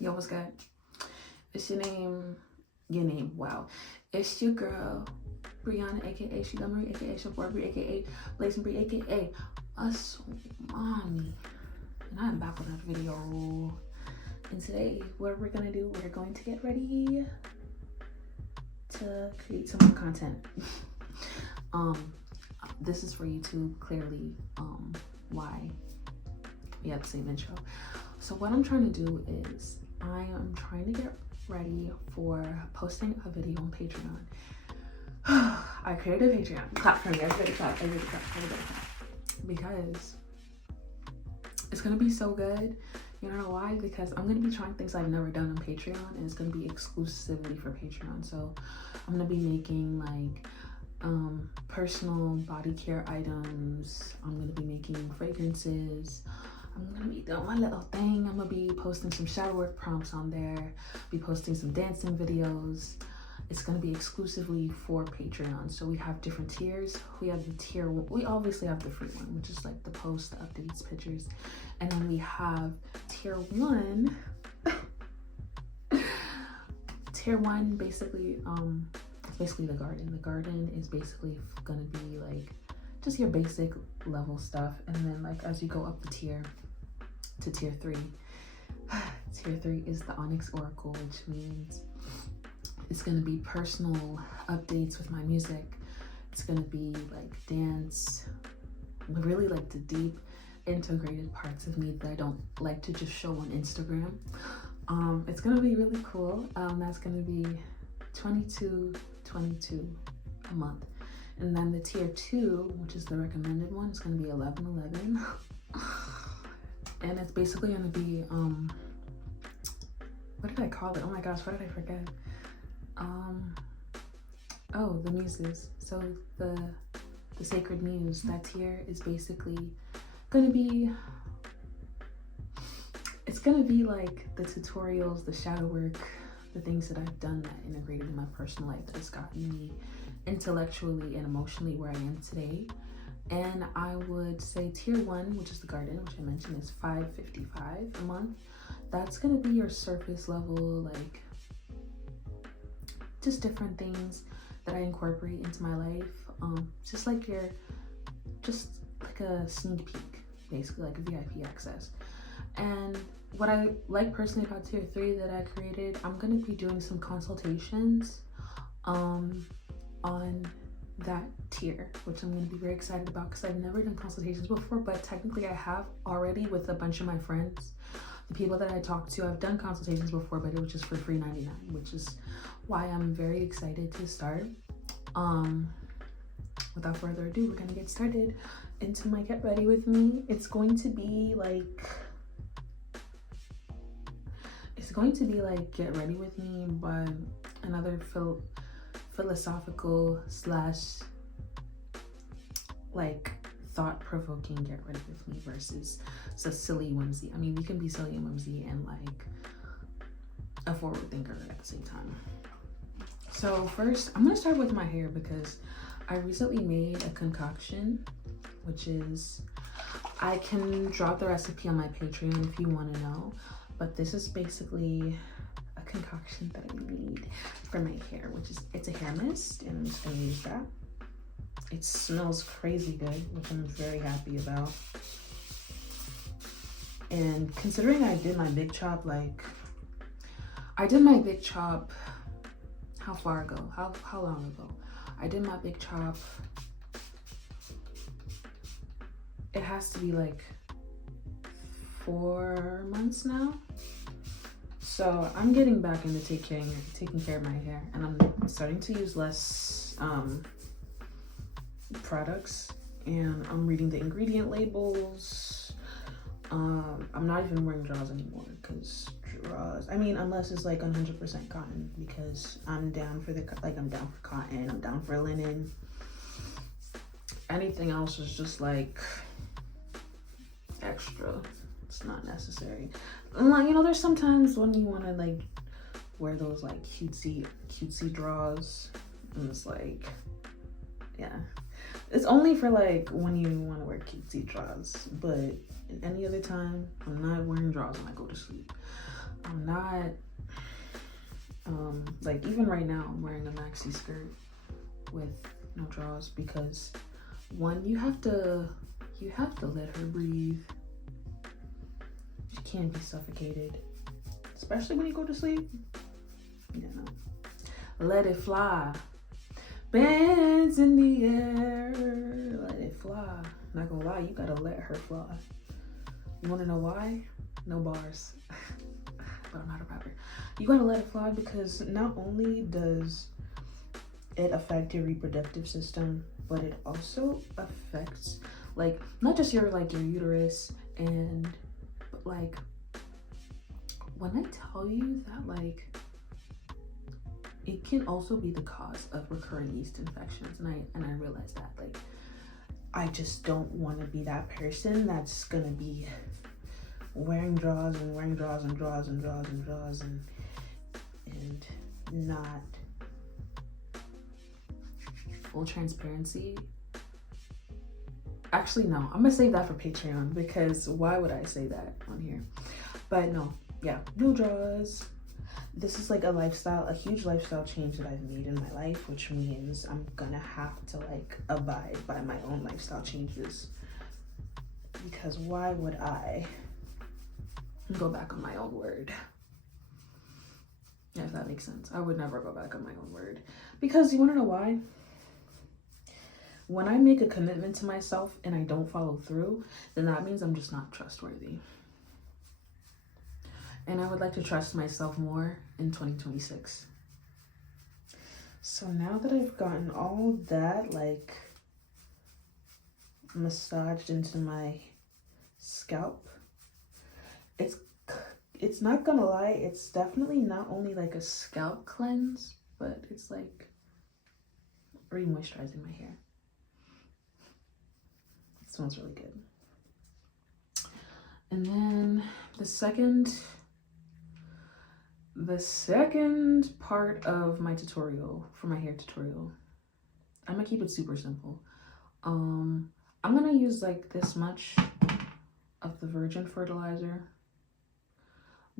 Yo, what's good? It's your name, wow. It's your girl, Brianna, aka shedelmarie, aka shedelmarie, aka Blazing Brie, aka Us Mommy. And I'm back with another video. And today, what we're gonna do, we're going to get ready to create some more content. This is for YouTube, clearly, why we have the same intro. So what I'm trying to do is I am trying to get ready for posting a video on Patreon. I created a Patreon. Clap for me, everybody clap, everybody clap, everybody clap. Because it's gonna be so good. You know why? Because I'm gonna be trying things I've never done on Patreon, and it's gonna be exclusively for Patreon. So I'm gonna be making like personal body care items. I'm gonna be making fragrances. I'm gonna be doing my little thing. I'm gonna be posting some shadow work prompts on there, be posting some dancing videos. It's gonna be exclusively for Patreon. So we have different tiers. We have the tier, we obviously have the free one, which is like the post, the updates, pictures. And then we have tier one. Tier one, basically, basically the garden. The garden is basically gonna be like just your basic level stuff. And then like as you go up the tier to tier 3, tier 3 is the Onyx Oracle, which means it's gonna be personal updates with my music. It's gonna be like dance, really like the deep integrated parts of me that I don't like to just show on Instagram. It's gonna be really cool. That's gonna be $22.22 a month. And then the tier 2, which is the recommended one, is gonna be $11.11. And it's basically gonna be what did I call it? Oh my gosh, what did I forget? Oh, the muses. So the sacred muse, that tier is basically gonna be, it's gonna be like the tutorials, the shadow work, the things that I've done that integrated in my personal life that has gotten me intellectually and emotionally where I am today. And I would say tier 1, which is the garden, which I mentioned, is $5.55 a month. That's gonna be your surface level, like just different things that I incorporate into my life. Just like a sneak peek, basically like a VIP access. And what I like personally about tier 3 that I created, I'm gonna be doing some consultations on that tier, which I'm gonna be very excited about because I've never done consultations before, but technically I have already with a bunch of my friends. The people that I talk to, I've done consultations before, but it was just for free $99, which is why I'm very excited to start. Without further ado, we're gonna get started into my get ready with me. It's going to be like get ready with me, but another philosophical slash like thought-provoking get ready with me versus a silly whimsy. I mean, you can be silly and whimsy and like a forward thinker at the same time. So first, I'm gonna start with my hair because I recently made a concoction, which is, I can drop the recipe on my Patreon if you want to know, but this is basically a concoction that I made for my hair, which is, it's a hair mist, and I'm just gonna use that. It smells crazy good, which I'm very happy about. And considering I did my big chop, how far ago? How long ago? I did my big chop. It has to be like 4 months now. So I'm getting back into taking care of my hair, and I'm starting to use less products, and I'm reading the ingredient labels. I'm not even wearing drawers anymore because I mean, unless it's like 100% cotton, because I'm down for I'm down for cotton, I'm down for linen. Anything else is just like extra. It's not necessary. And like, you know, there's sometimes when you want to like wear those like cutesy drawers, and it's like, yeah. It's only for like when you want to wear cutesy drawers, but any other time, I'm not wearing drawers when I go to sleep. I'm not, like even right now, I'm wearing a maxi skirt with no drawers because one, you have to let her breathe. She can't be suffocated, especially when you go to sleep. You know, let it fly. Bands in the air, let it fly. Not gonna lie, you gotta let her fly. You wanna know why? No bars. But I'm not a rapper. You gotta let it fly because not only does it affect your reproductive system, but it also affects like not just your uterus and but like when I tell you that like it can also be the cause of recurring yeast infections, and I realize that like I just don't want to be that person that's gonna be wearing drawers and wearing drawers and drawers and drawers and drawers and not full transparency. Actually, no, I'm gonna save that for Patreon because why would I say that on here? But no, yeah, no drawers. This is like a huge lifestyle change that I've made in my life, which means I'm gonna have to like abide by my own lifestyle changes because why would I go back on my own word? Yeah, if that makes sense. I would never go back on my own word because you wanna know why? When I make a commitment to myself and I don't follow through, then that means I'm just not trustworthy. And I would like to trust myself more in 2026. So now that I've gotten all that like massaged into my scalp, it's not gonna lie, it's definitely not only like a scalp cleanse, but it's like re-moisturizing my hair. It smells really good. And then the second part of my tutorial, for my hair tutorial, I'm gonna keep it super simple. I'm gonna use like this much of the virgin fertilizer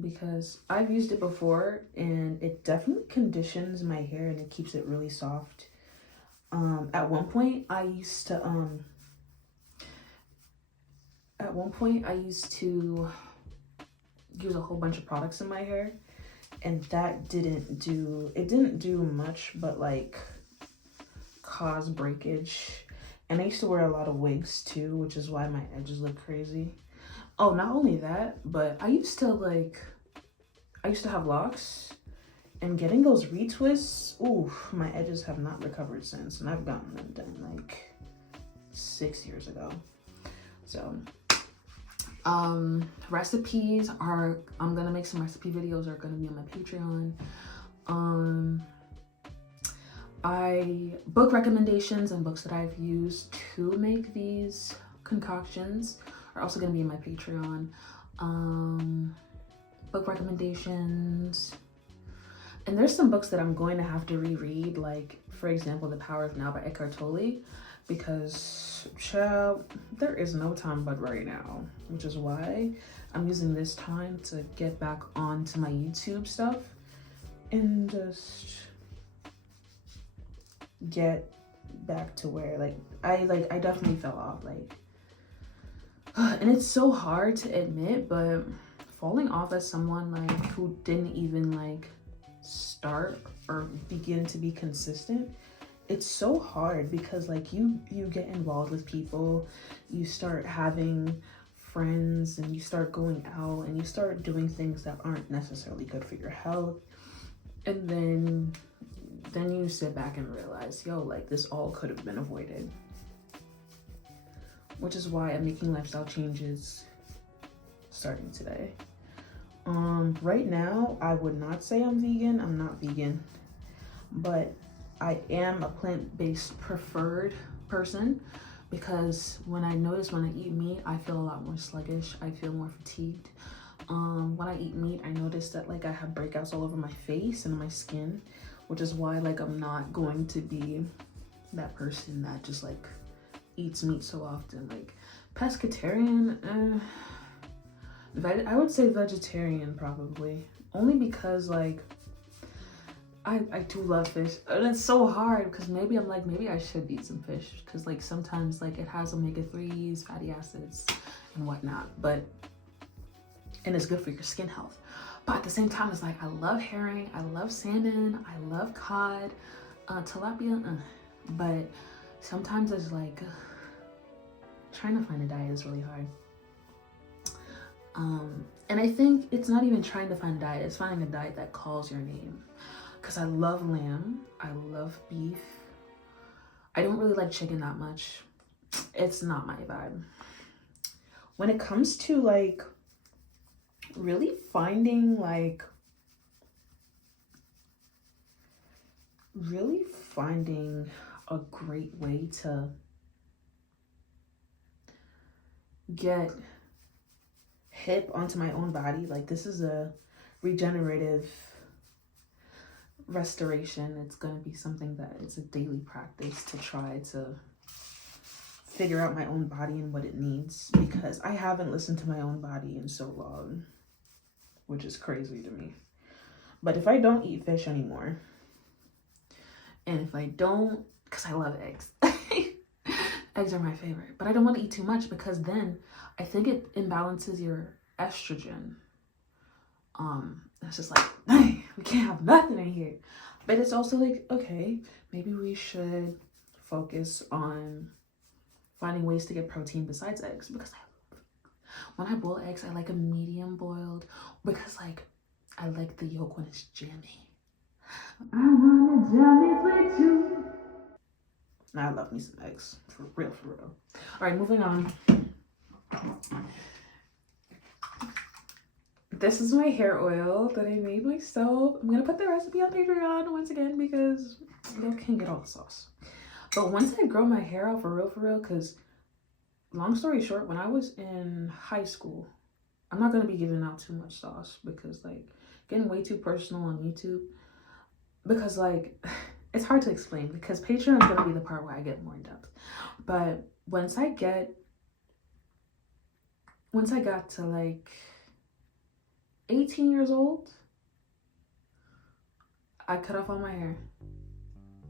because I've used it before and it definitely conditions my hair and it keeps it really soft. At one point I used to use a whole bunch of products in my hair, and that didn't do much but like cause breakage. And I used to wear a lot of wigs too, which is why my edges look crazy. Oh, not only that, but I used to have locks, and getting those retwists, ooh, my edges have not recovered since, and I've gotten them done like 6 years ago. So recipes are, I'm gonna make some recipe videos, are gonna be on my Patreon. Book recommendations and books that I've used to make these concoctions are also gonna be in my Patreon. Book recommendations, and there's some books that I'm going to have to reread, like for example The Power of Now by Eckhart Tolle, because child, there is no time but right now, which is why I'm using this time to get back onto my YouTube stuff and just get back to where I definitely fell off, and it's so hard to admit, but falling off as someone who didn't even start or begin to be consistent, it's so hard because you get involved with people, you start having friends, and you start going out and you start doing things that aren't necessarily good for your health, and then you sit back and realize, yo, this all could have been avoided, which is why I'm making lifestyle changes starting today. Right now I would not say I'm vegan. I'm not vegan, but I am a plant-based preferred person because when I eat meat, I feel a lot more sluggish. I feel more fatigued. When I eat meat, I notice that I have breakouts all over my face and my skin, which is why I'm not going to be that person that just eats meat so often. Like pescatarian, I would say vegetarian probably, only because like I do love fish, and it's so hard because maybe I should eat some fish because like sometimes like it has omega-3s, fatty acids and whatnot, and it's good for your skin health. But at the same time, it's like I love herring, I love salmon, I love cod, tilapia, but sometimes it's like trying to find a diet is really hard. And I think it's not even trying to find a diet, it's finding a diet that calls your name. Because I love lamb, I love beef. I don't really like chicken that much. It's not my vibe. When it comes to like really finding a great way to get hip onto my own body, like this is a regenerative restoration. It's going to be something that it's a daily practice to try to figure out my own body and what it needs, because I haven't listened to my own body in so long, which is crazy to me. But if I don't eat fish anymore, and if I don't, because I love eggs, eggs are my favorite, but I don't want to eat too much because then I think it imbalances your estrogen. It's just like, hey, we can't have nothing in here. But it's also like, okay, maybe we should focus on finding ways to get protein besides eggs, because when I boil eggs, I like a medium boiled, because like I like the yolk when it's jammy. I wanna jam it with you. I love me some eggs, for real, for real. All right, moving on. This is my hair oil that I made myself. I'm gonna put the recipe on Patreon once again because you can't get all the sauce. But once I grow my hair out for real, because long story short, when I was in high school, I'm not gonna be giving out too much sauce because like getting way too personal on YouTube, because like it's hard to explain, because Patreon is gonna be the part where I get more in depth. But once I got to like 18 years old, I cut off all my hair.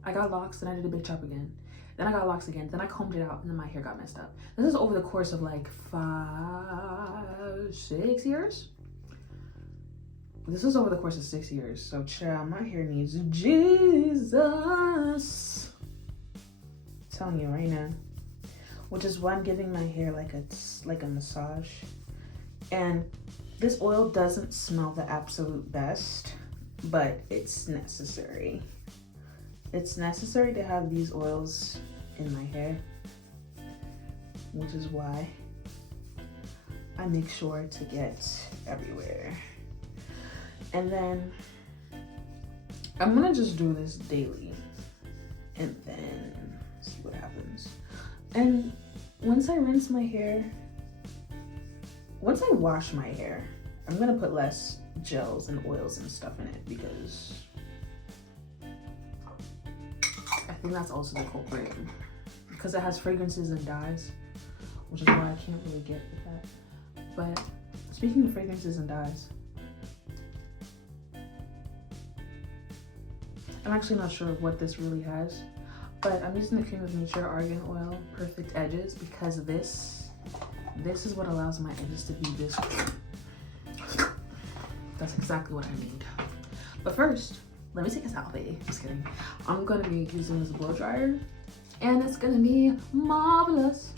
I got locks, then I did a big chop again. Then I got locks again, then I combed it out, and then my hair got messed up. This is over the course of like 6 years. This is over the course of 6 years. So child, my hair needs Jesus. I'm telling you right now. Which is why I'm giving my hair like a massage. And this oil doesn't smell the absolute best, but it's necessary. It's necessary to have these oils in my hair, which is why I make sure to get everywhere. And then I'm gonna just do this daily and then see what happens. And once I wash my hair, I'm gonna put less gels and oils and stuff in it, because I think that's also the culprit, because it has fragrances and dyes, which is why I can't really get with that. But speaking of fragrances and dyes, I'm actually not sure what this really has, but I'm using the Cream of Nature Argan Oil Perfect Edges, because this is what allows my edges to be this. That's exactly what I need. But first, let me take a selfie. Just kidding. I'm gonna be using this blow dryer, and it's gonna be marvelous.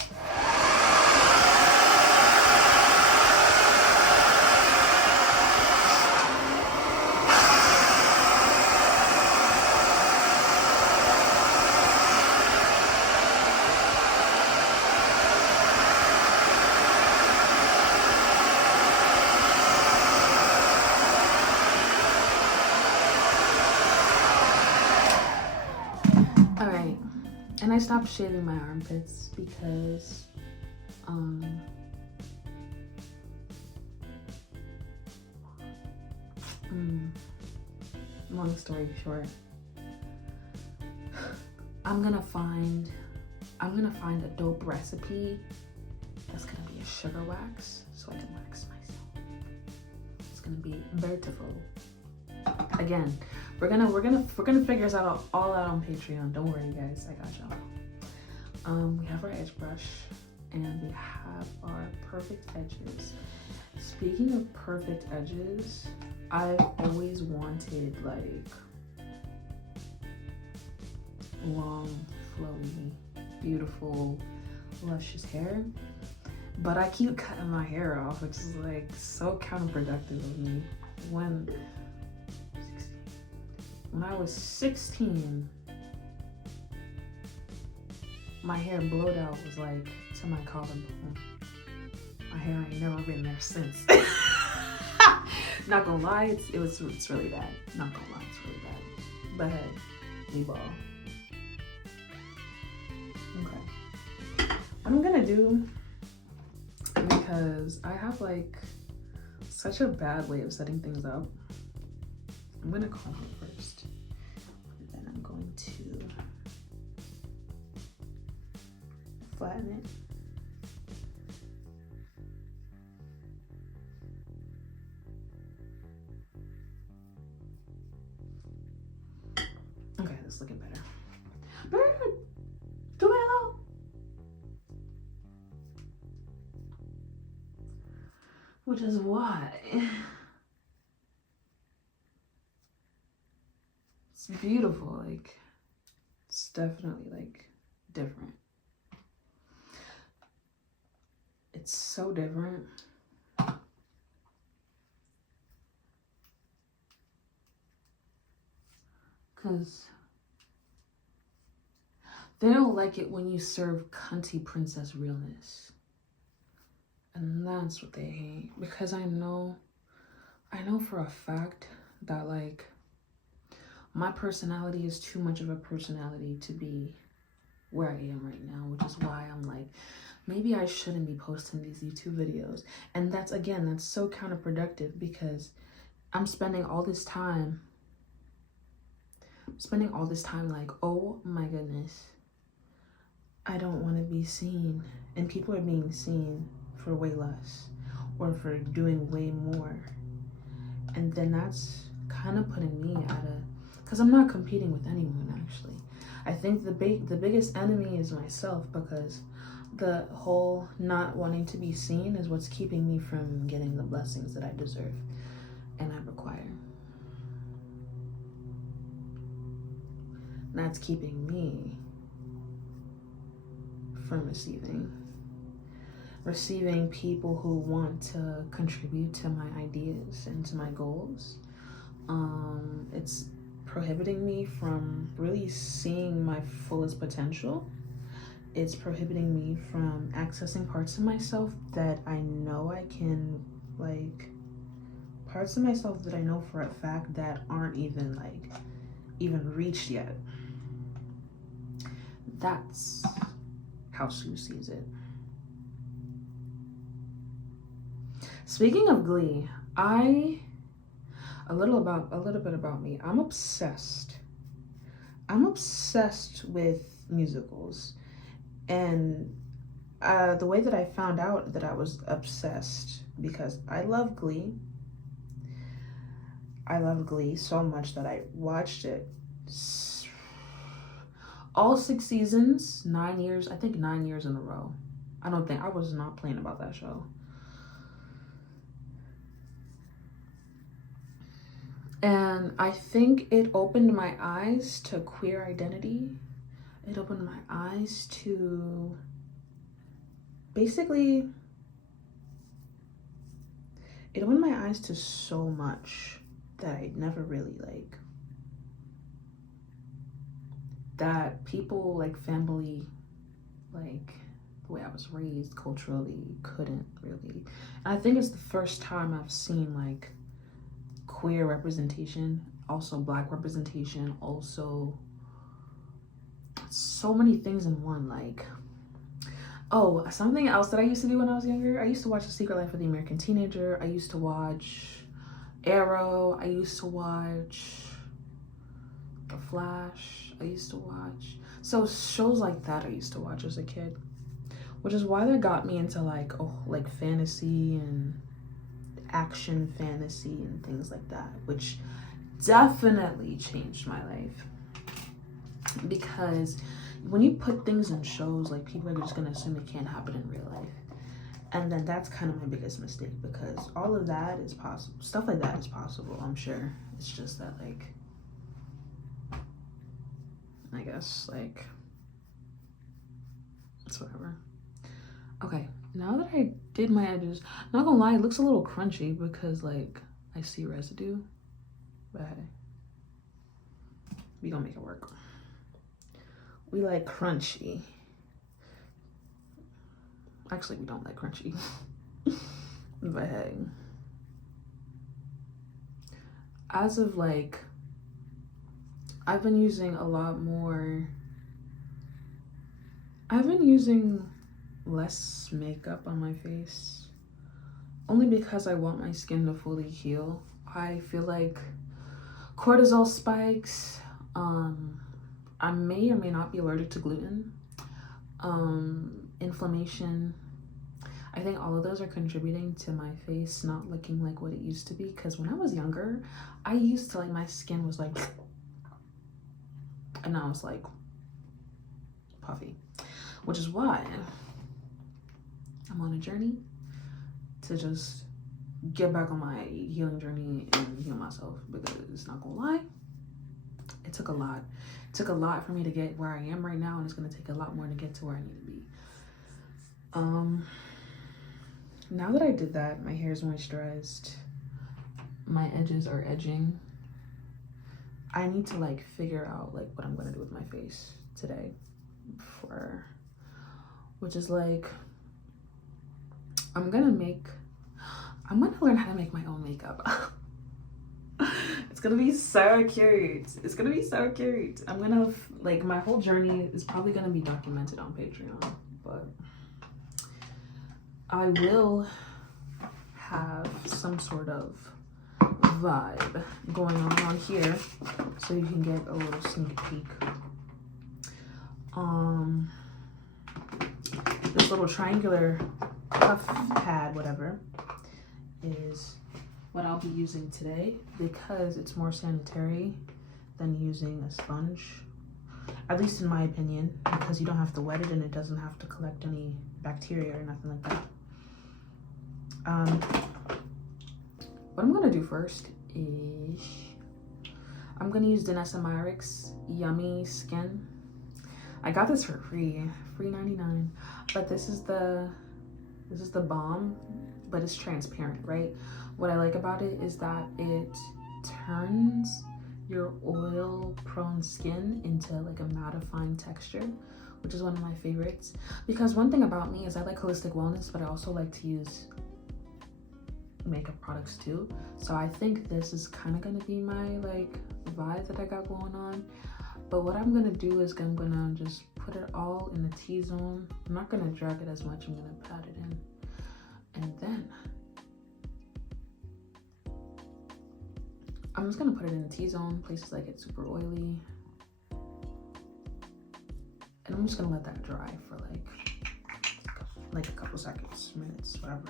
And I stopped shaving my armpits because long story short, I'm gonna find I'm gonna find a dope recipe that's gonna be a sugar wax so I can wax myself. It's gonna be beautiful. Again, we're gonna figure this out all out on Patreon. Don't worry, guys, I got y'all. We have our edge brush and we have our perfect edges. Speaking of perfect edges, I've always wanted like long, flowy, beautiful, luscious hair, but I keep cutting my hair off, which is like so counterproductive of me. When I was 16, my hair blowed out was like to my collarbone. My hair ain't never been there since. Not gonna lie, it's really bad. Not gonna lie, it's really bad. But hey, we ball. Okay. What I'm gonna do, because I have like such a bad way of setting things up, I'm gonna comb it first. And then I'm going to flatten it. Okay, that's looking better. Which is why it's beautiful. Like, it's definitely like different. It's so different. Because they don't like it when you serve cunty princess realness. And that's what they hate. Because I know for a fact that like my personality is too much of a personality to be where I am right now, which is why I'm like, maybe I shouldn't be posting these YouTube videos. And that's so counterproductive, because I'm spending all this time like, oh my goodness, I don't want to be seen. And people are being seen for way less or for doing way more. And then that's kind of putting me at because I'm not competing with anyone, actually. I think the biggest enemy is myself, because the whole not wanting to be seen is what's keeping me from getting the blessings that I deserve and I require. That's keeping me from receiving people who want to contribute to my ideas and to my goals. It's prohibiting me from really seeing my fullest potential. It's prohibiting me from accessing parts of myself that I know I can, like, parts of myself that I know for a fact that aren't even reached yet. That's how Sue sees it. Speaking of Glee, a little bit about me. I'm obsessed with musicals. And the way that I found out that I was obsessed, because I love Glee. I love Glee so much that I watched it all 6 seasons, 9 years, I think 9 years in a row. I was not playing about that show. And I think it opened my eyes to queer identity. It opened my eyes to so much that I'd never really that people, like family, like the way I was raised culturally, couldn't really. And I think it's the first time I've seen like queer representation, also Black representation, also so many things in one. Like, oh, something else that I used to do when I was younger, I used to watch The Secret Life of the American Teenager. I used to watch Arrow. I used to watch The Flash. I used to watch So shows like that I used to watch as a kid, which is why that got me into like fantasy and action fantasy and things like that, which definitely changed my life. Because when you put things in shows, like, people are just gonna assume it can't happen in real life. And then that's kind of my biggest mistake, because all of that is possible. Stuff like that is possible, I'm sure. It's just that, like, I guess, like, it's whatever. Okay, now that I did my edges, not gonna lie, it looks a little crunchy because, like, I see residue. But hey, we gonna make it work. We like crunchy. Actually, we don't like crunchy. But hey, as of like, I've been using less makeup on my face, only because I want my skin to fully heal. I feel like cortisol spikes, I may or may not be allergic to gluten, inflammation. I think all of those are contributing to my face not looking like what it used to be. Because when I was younger, I used to, like, my skin was like, and now it's like puffy, which is why I'm on a journey to just get back on my healing journey and heal myself, because, not gonna lie, it took a lot. It took a lot for me to get where I am right now, and it's gonna take a lot more to get to where I need to be. Now that I did that, my hair is moisturized, my edges are edging. I need to, like, figure out, like, what I'm gonna do with my face today, which is like, I'm gonna learn how to make my own makeup. It's gonna be so cute. It's gonna be so cute. I'm gonna, like, my whole journey is probably gonna be documented on Patreon, but I will have some sort of vibe going on here, so you can get a little sneak peek. This little triangular puff pad, whatever, is what I'll be using today, because it's more sanitary than using a sponge, at least in my opinion, because you don't have to wet it and it doesn't have to collect any bacteria or nothing like that. What I'm gonna do first is I'm gonna use Danessa Myricks Yummy Skin. I got this for free $99, but this is the balm, but it's transparent, right? What I like about it is that it turns your oil prone skin into, like, a mattifying texture, which is one of my favorites. Because one thing about me is I like holistic wellness, but I also like to use makeup products too. So I think this is kind of gonna be my, like, vibe that I got going on. But what I'm gonna do is I'm gonna just put it all in the T-zone. I'm not gonna drag it as much, I'm gonna pat it in. And then I'm just gonna put it in the T-zone, places that get super oily. And I'm just gonna let that dry for like a couple seconds, minutes, whatever.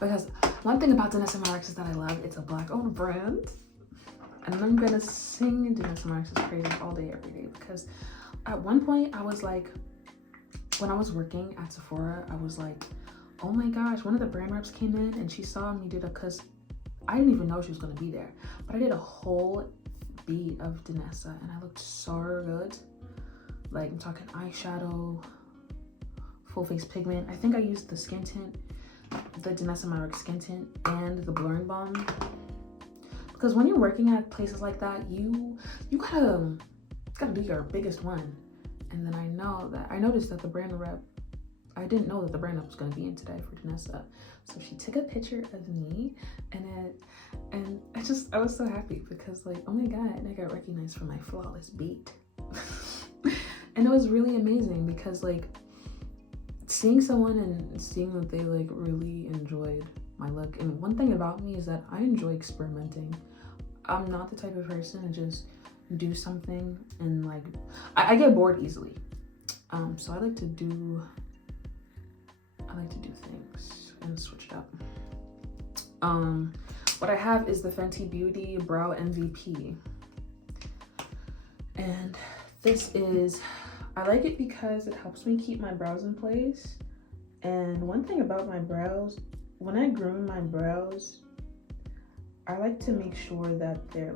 Because one thing about Danessa Myricks is that I love, it's a Black owned brand. And I'm gonna sing Danessa Myricks is crazy all day, every day. Because at one point I was like, when I was working at Sephora, I was like, oh my gosh, one of the brand reps came in and she saw me cause I didn't even know she was gonna be there. But I did a whole beat of Danessa and I looked so good. Like, I'm talking eyeshadow, full face pigment. I think I used the skin tint, the Danessa Myricks skin tint, and the blurring balm. Because when you're working at places like that, you gotta do your biggest one. And then I noticed that the brand rep, I didn't know that the brand rep was gonna be in today for Danessa. So she took a picture of me and I was so happy because, like, oh my God, I got recognized for my flawless beat. And it was really amazing because, like, seeing someone and seeing that they, like, really enjoyed my look. And one thing about me is that I enjoy experimenting. I'm not the type of person to just do something and like, I get bored easily. So I like to do things and switch it up. What I have is the Fenty Beauty Brow MVP. And this is, I like it because it helps me keep my brows in place. And one thing about my brows, when I groom my brows, I like to make sure that they're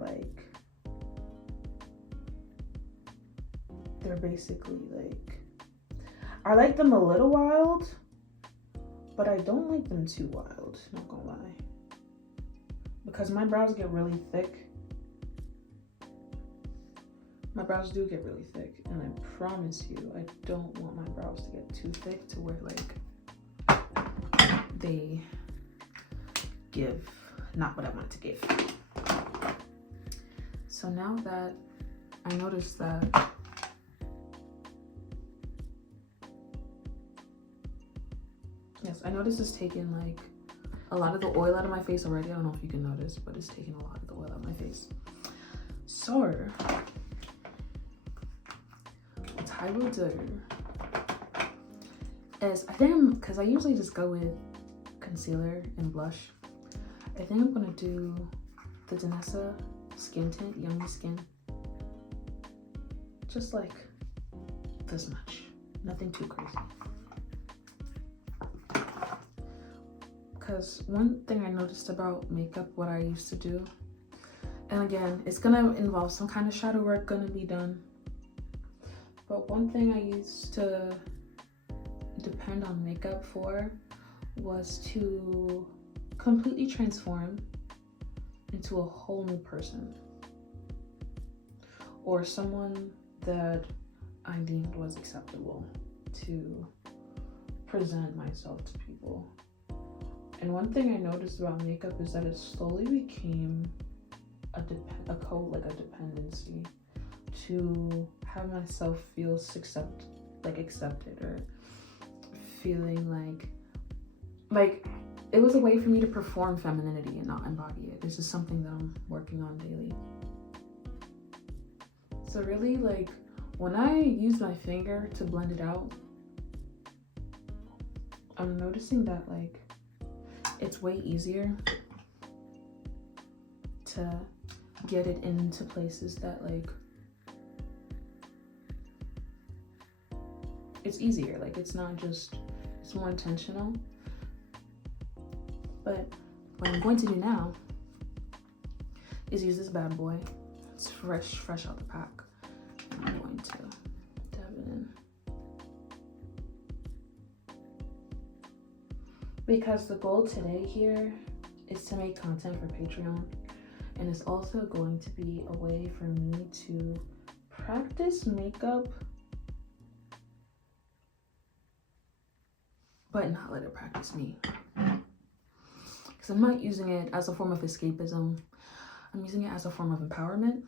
basically like, I like them a little wild, but I don't like them too wild, not gonna lie. Because my brows get really thick. My brows do get really thick, and I promise you, I don't want my brows to get too thick to where like they give not what I want it to give. So now that I noticed that I noticed it's taken like a lot of the oil out of my face already. I don't know if you can notice, but it's taking a lot of the oil out of my face. So what I will do is, I think, because I usually just go with concealer and blush, I think I'm gonna do the Danessa Skin Tint Yummy Skin. Just like this much, nothing too crazy. Because one thing I noticed about makeup, what I used to do, and again, it's gonna involve some kind of shadow work gonna be done. But one thing I used to depend on makeup for was to completely transform into a whole new person, or someone that I deemed was acceptable to present myself to people. And one thing I noticed about makeup is that it slowly became a dependency to have myself feel accepted, or feeling like it was a way for me to perform femininity and not embody it. This is something that I'm working on daily. So really, like, when I use my finger to blend it out, I'm noticing that like it's way easier to get it into places that like it's easier. Like it's not just, it's more intentional. But what I'm going to do now is use this bad boy. It's fresh out the pack. I'm going to dab it in. Because the goal today here is to make content for Patreon, and it's also going to be a way for me to practice makeup, but not let it practice me. Because I'm not using it as a form of escapism. I'm using it as a form of empowerment,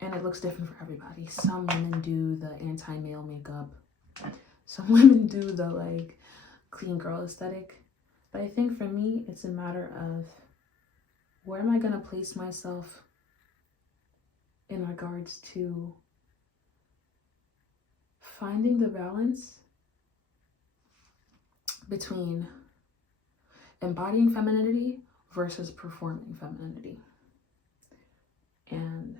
and it looks different for everybody. Some women do the anti-male makeup. Some women do the like clean girl aesthetic. But I think for me, it's a matter of where am I gonna place myself in regards to finding the balance between embodying femininity versus performing femininity. And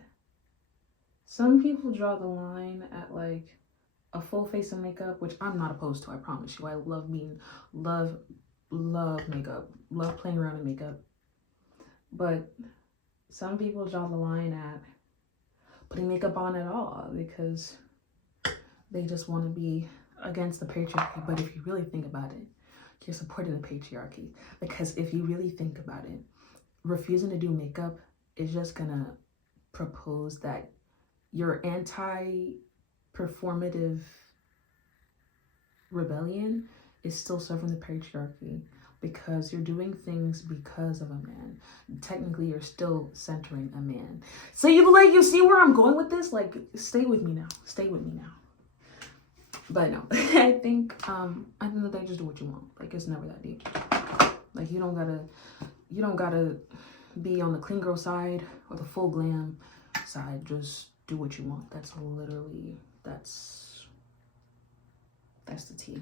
some people draw the line at like a full face of makeup, which I'm not opposed to, I promise you. I love makeup, love playing around in makeup. But some people draw the line at putting makeup on at all because they just want to be against the patriarchy. But if you really think about it, you're supporting the patriarchy. Because if you really think about it, refusing to do makeup is just gonna propose that your anti-performative rebellion is still serving the patriarchy, because you're doing things because of a man. Technically, you're still centering a man. So you see where I'm going with this? Like, stay with me now. But no, I think at the end of the day, just do what you want. Like, it's never that deep. Like, you don't gotta be on the clean girl side or the full glam side. Just do what you want. That's literally, that's the tea.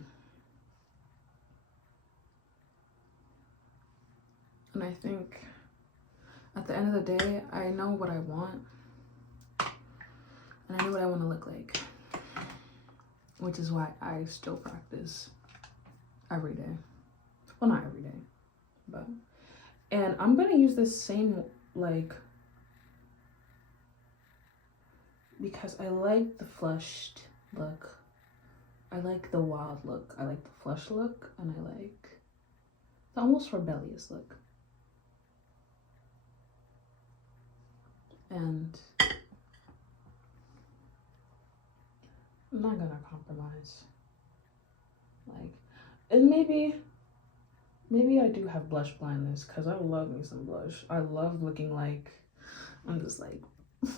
And I think at the end of the day, I know what I want, and I know what I want to look like, which is why I still practice every day. Well, not every day, but, and I'm gonna use this same, like, because I like the flushed look, I like the wild look, I like the flush look, and I like the almost rebellious look. And I'm not gonna compromise. Like, and maybe I do have blush blindness, because I love me some blush. I love looking like, I'm just like, I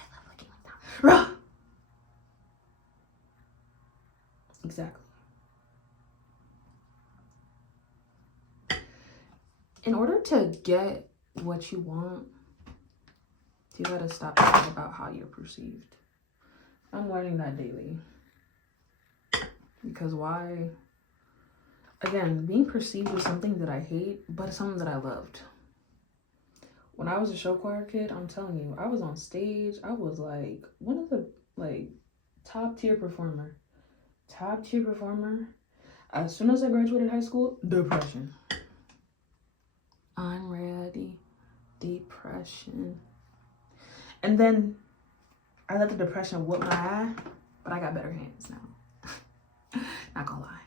love looking like that. Rah! Exactly. In order to get what you want, you gotta stop thinking about how you're perceived. I'm learning that daily. Because why? Again, being perceived is something that I hate, but it's something that I loved. When I was a show choir kid, I'm telling you, I was on stage. I was like one of the like top tier performer. As soon as I graduated high school, depression. I'm ready. Depression. And then I let the depression whoop my eye, but I got better hands now. Not gonna lie.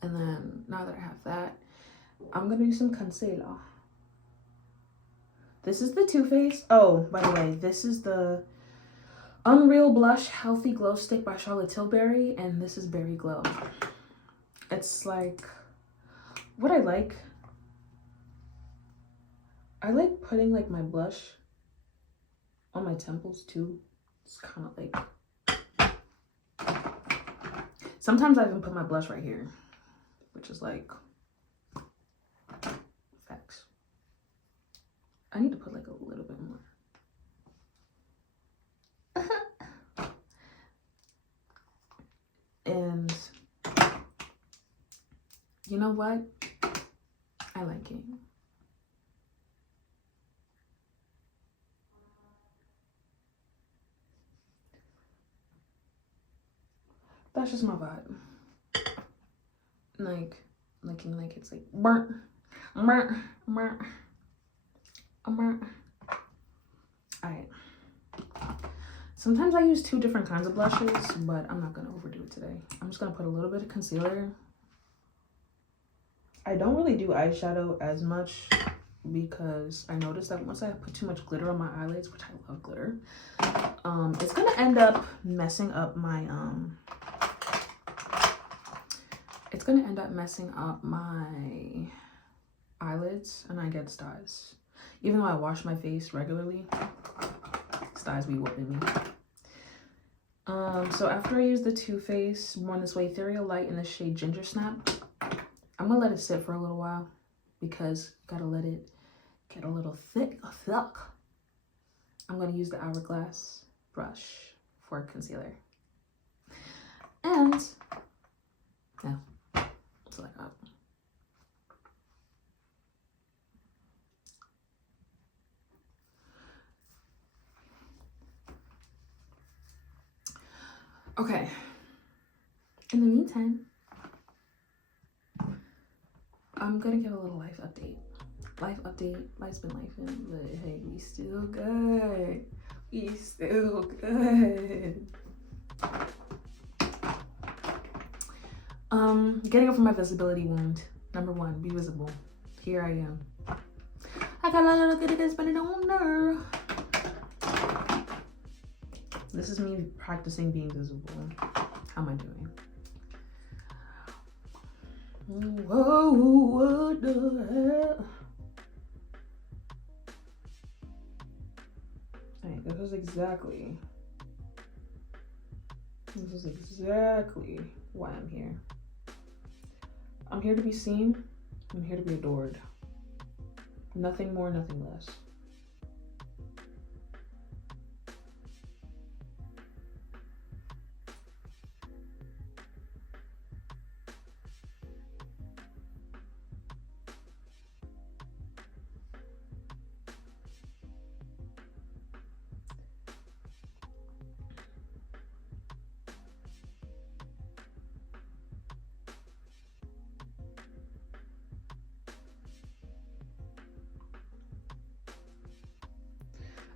And then now that I have that, I'm gonna do some concealer. This is the Too Faced. Oh, by the way, this is the Unreal Blush Healthy Glow Stick by Charlotte Tilbury, and this is Berry Glow. It's like, what I like putting like my blush on my temples too. It's kind of like, sometimes I even put my blush right here, which is like, facts. I need to put like a little bit more. And you know what? I like it. That's just my vibe. Like, looking like it's like burnt. Alright. Sometimes I use 2 different kinds of blushes, but I'm not gonna overdo it today. I'm just gonna put a little bit of concealer. I don't really do eyeshadow as much because I noticed that once I put too much glitter on my eyelids, which I love glitter, it's gonna end up messing up my eyelids, and I get styes. Even though I wash my face regularly, styes be whooping me. So after I use the Too Faced Born This Way Ethereal Light in the shade Ginger Snap, I'm gonna let it sit for a little while because gotta let it get a little thick. I'm gonna use the Hourglass brush for concealer. And yeah, it's like that. Okay, in the meantime, I'm gonna give a little life update. Life's been lifing, but hey, we still good. Getting over my visibility wound. Number 1, be visible. Here I am. I got a lot of good spending on her. This is me practicing being visible. How am I doing? Whoa, what the hell? Alright, this is exactly why I'm here. I'm here to be seen. I'm here to be adored. Nothing more, nothing less.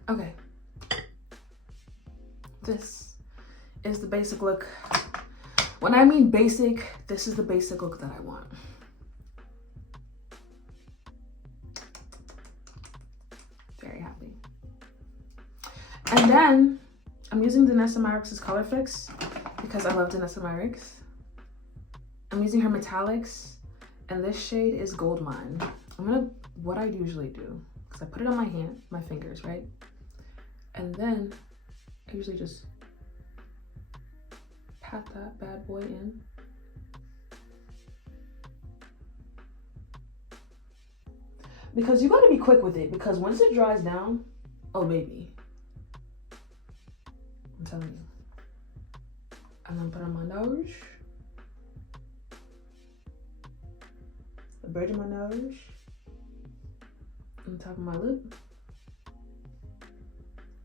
Okay, this is the basic look. When I mean basic, this is the basic look that I want. Very happy. And then I'm using Danessa Myricks' Color Fix because I love Danessa Myricks. I'm using her metallics, and this shade is Gold Mine. What I usually do, because I put it on my fingers, right? And then I usually just pat that bad boy in. Because you gotta be quick with it, because once it dries down, oh baby, I'm telling you. And then put on my nose, the bridge of my nose, on top of my lip.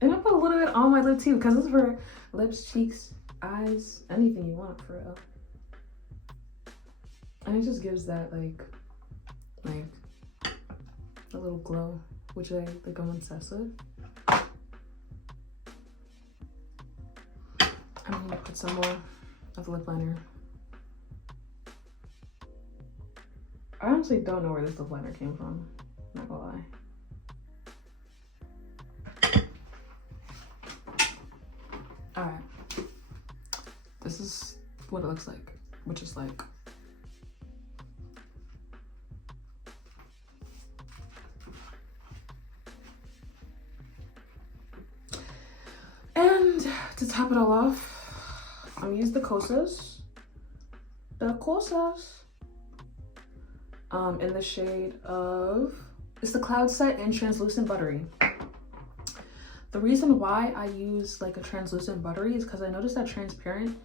And I put a little bit on my lip too, because this is for lips, cheeks, eyes, anything you want for real. And it just gives that like a little glow, which I'm obsessed with. I'm gonna put some more of the lip liner. I honestly don't know where this lip liner came from, not gonna lie. Alright, this is what it looks like, which is like and to top it all off, I'm gonna use the Kosas in the shade of, it's the Cloud Set in Translucent Buttery. The reason why I use like a translucent buttery is because I noticed that transparent,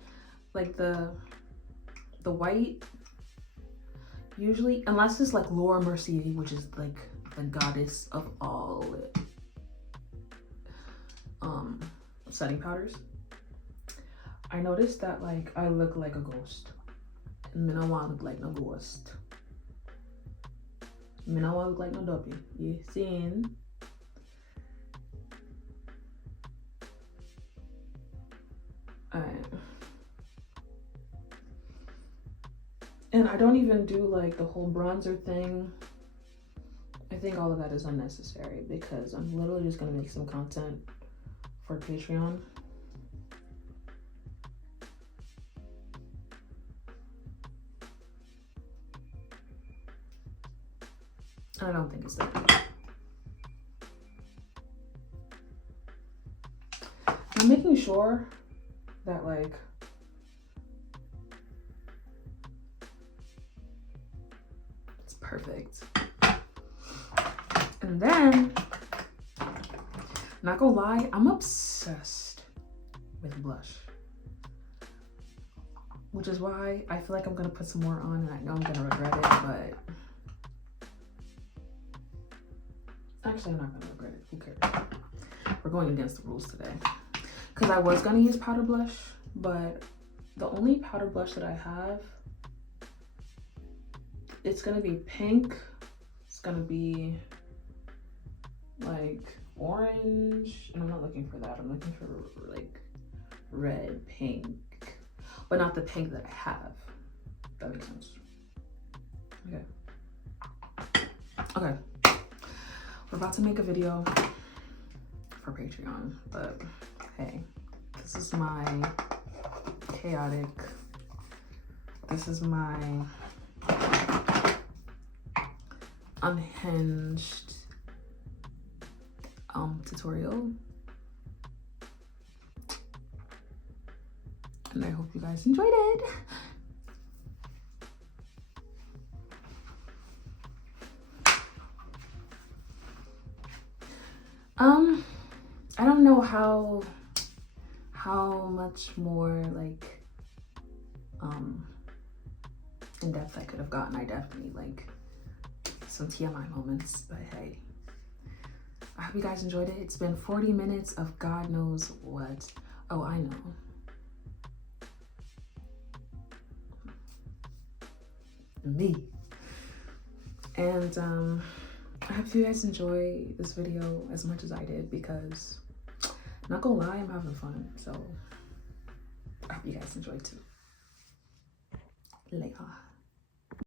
like the white, usually, unless it's like Laura Mercier, which is like the goddess of all setting powders, I noticed that like I look like a ghost. And I don't want to look like no ghost. I don't want to look like no dopey. You seen? Alright. And I don't even do like the whole bronzer thing. I think all of that is unnecessary because I'm literally just gonna make some content for Patreon. I don't think it's that good. I'm making sure that like it's perfect. And then, not gonna lie, I'm obsessed with blush, which is why I feel like I'm gonna put some more on, and I know I'm gonna regret it, but actually I'm not gonna regret it. Who cares? We're going against the rules today. Because I was gonna use powder blush, but the only powder blush that I have, it's gonna be pink. It's gonna be like orange, and I'm not looking for that. I'm looking for like red, pink, but not the pink that I have. If that makes sense. Okay. We're about to make a video for Patreon, but hey, this is my chaotic, this is my unhinged tutorial, and I hope you guys enjoyed it. I don't know how much more like in depth I could have gotten. I definitely like some TMI moments, but hey, I hope you guys enjoyed it. It's been 40 minutes of God knows what. Oh, I know. Me. And I hope you guys enjoy this video as much as I did, because not gonna lie, I'm having fun. So I hope you guys enjoyed too. Later.